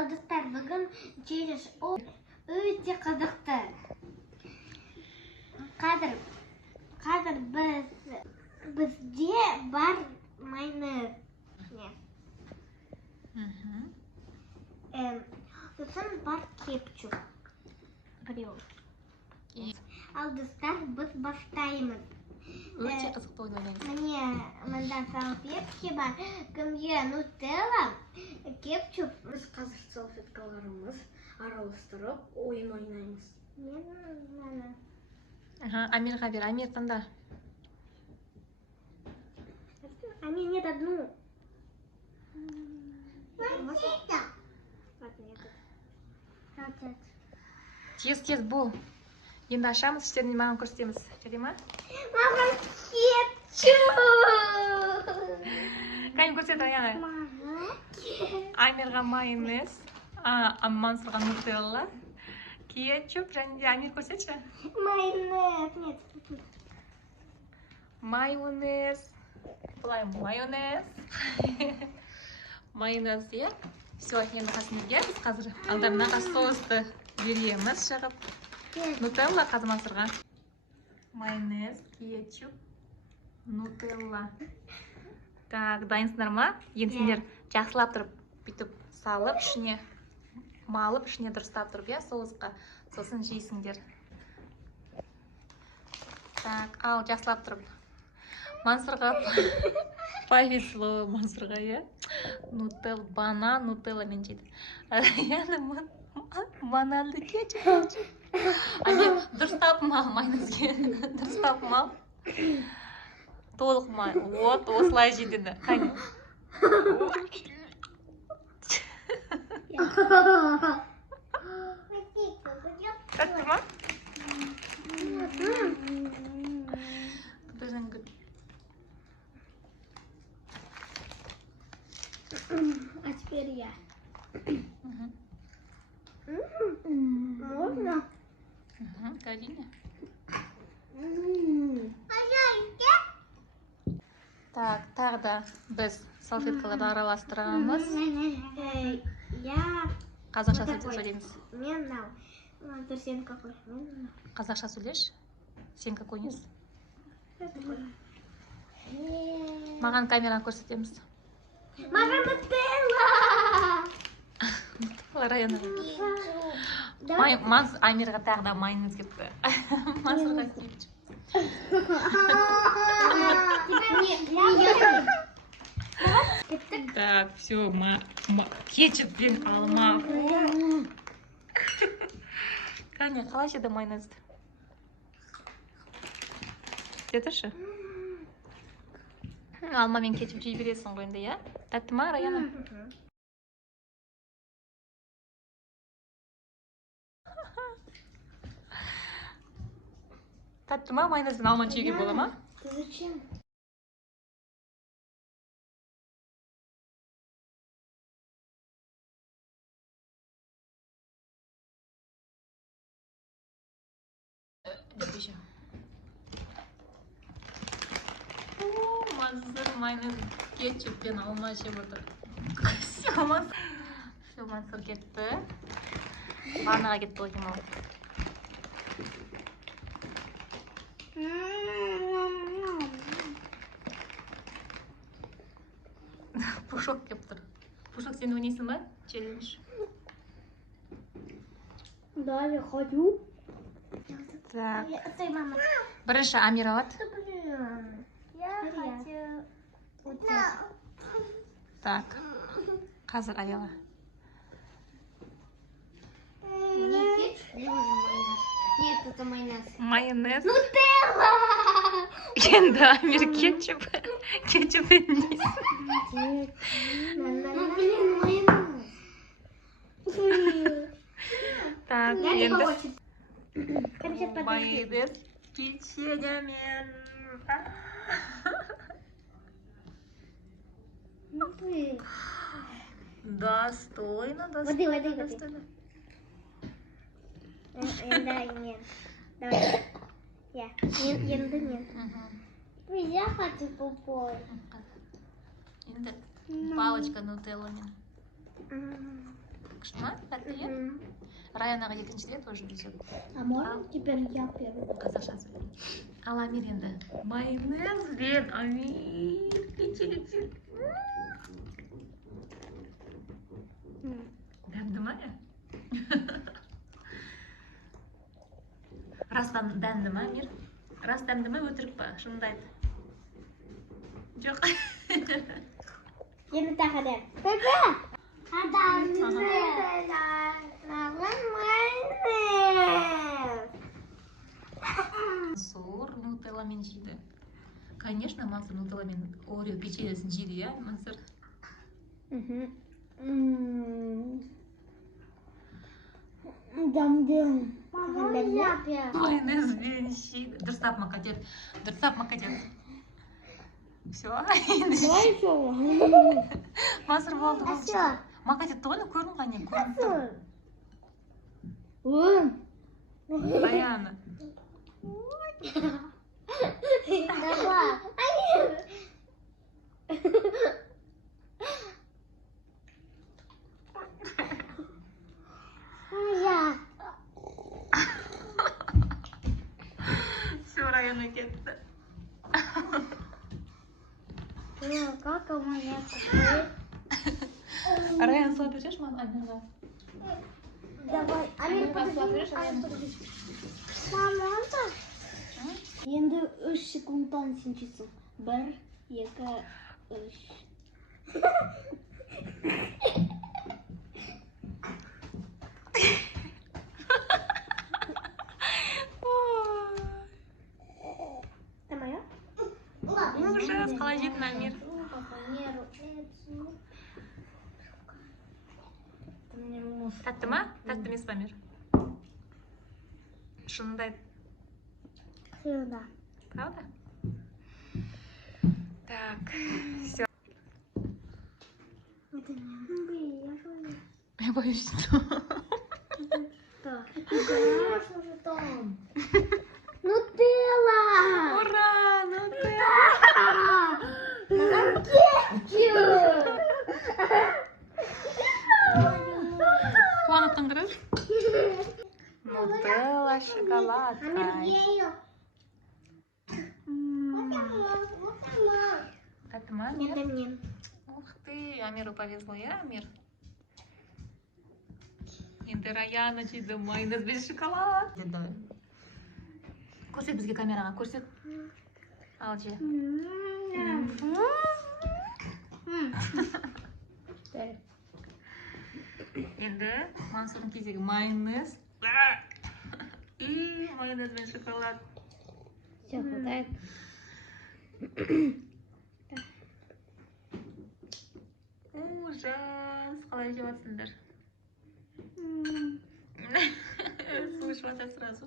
Ал достар, бүгін челлендж ол өте қызықты. Қазір бізде бар майонез. Сосын бар кетчуп. Ал достар, біз бастаймыз. Өте қызықты ойын ойнаймыз. Міне, мында салфетки бар. Кімге нутелла, кетчуп. Біз қазір салфеткаларымыз араластырып ойын ойнаймыз. Амирға бер, Амир таңда. Амир, нет одну. Тез бол. Енді ашамыз, іштерін маған көрсетеміз. Жарай ма? Маған кетчуп. Қайын көрсет, Аяна. Амирға майонез, Мансұрға нутелла, кетчуп, және де Амир көрсетші. Майонез, нет. Майонез. Бұлай майонез. Майонез де. Все, енді қасымызге біз қазір алдарынаға соусты береміз шығып. Нутелла қазір Мансұрға. Майонез, кетчуп, нутелла. Так, дайынсыңдар ма? Енді сендер жақсылап тұрып, бүйтіп салып, ішіне малып, ішіне дұрыстап тұрып, соусқа. Сосын жейсіңдер. Так, ал жақсылап тұрып. Мансұрға повезло, Мансұрға, банан, нутелла мен жейді. Яны бананды кетчуп. Амир, дұрыстап мал майонезге. Дұрыстап мал. Толық май. Вот, осылай жейді. Қане. Тәтті ма? А теперь я. Можно? Кәдіне. Так, тағы да біз салфеткаларды араластырамыз. Қазақша сөйлейміз. Мен мынау. Сен какой? Қазақша сөйлеш. Сен какой нес? Маған камераны көрсетеміз. Маған нутелла! Района. Амирға тағы да майонез кетті. Мансұрға кетчуп. Так, все, кетчуп пен алма. Қане, қалай жеді майонезді? Жетірші? Алма мен кетчуп жей бересің ғой енді, я? Тәтті ма, Раяна? Тәтті ма, майонезбен алма жеуге бола ма? Зачем? Мансұр майонез кетчуппен алма жеп отыр. Все, Мансұр кетті. Ваннаға кетті ғой демал. Пушок кеп тұр. Пушок, сен ойнайсың ба? Челлендж. Да, я хочу. Так. Стой, мама. Бірінші Амир алады. Я хочу утек. Так. Қазір Аяла. Не кетчуп, не нужен майонез. Нет, это майонез. Майонез. Нутелла! Енді Амир кетчуп. Кетчуп енейсің. Ну, блин, майонез. Так, Я не енді хочу. майонез печеньемен. Достойно, Воды. достойно. Да, нет. Давай. Я. Нет. Я хочу пупой. Енді палочка нутелламен. күшті ма? Тәтті иә? Раянаға екінші рет тоже везет. А можно теперь я первый? Қазақша сөйлейді. Ал Амир енді майонезбен Амир печенье. Дәмді ма я? Растан дәмді ма Амир? Рас дәмді ма өтірік па? Шынымды айт. Жоқ. Енді тағы да. Пепе! Мансур нутелламен жейді. Конечно, Мансур нутелламен Орео печеньесін жейді, иә, Мансур? Майонезбен жейді. Дұрыстап макадет. Дұрыстап макадет. Все. Мансур болды. Макадетті ғой, көрдің ғой, не көрініп тұр. Раяна. Все, Раяна кетті. Как у меня Раян, сылап бершеш Амирға? Давай. Амир, подожди. Мама, енді 3 секундтан сен жейсің. 1, 2, 3. Tamam. Ужас, қалай жедің Амир? Тәтті ма? Тәтті емес па Амир? Шынымды айт. Сюда. Правда? Так, все. Я боюсь, что... Нутелла! Ура! Нутелла! Қуанып қыңғырып? Нутелла шоколадка. Тәтті ма? Ух ты, Амиру повезло, я, Амир? Енді Раяна жейді майонез бен шоколад. Көрсет бізге камераға, көрсет. Ал же. Енді Мансурдың кезегі майонез. И майонез бен шоколад. Все, хватает. Ужас, қалай жеп жатсыңдар? Слышь, вот сразу.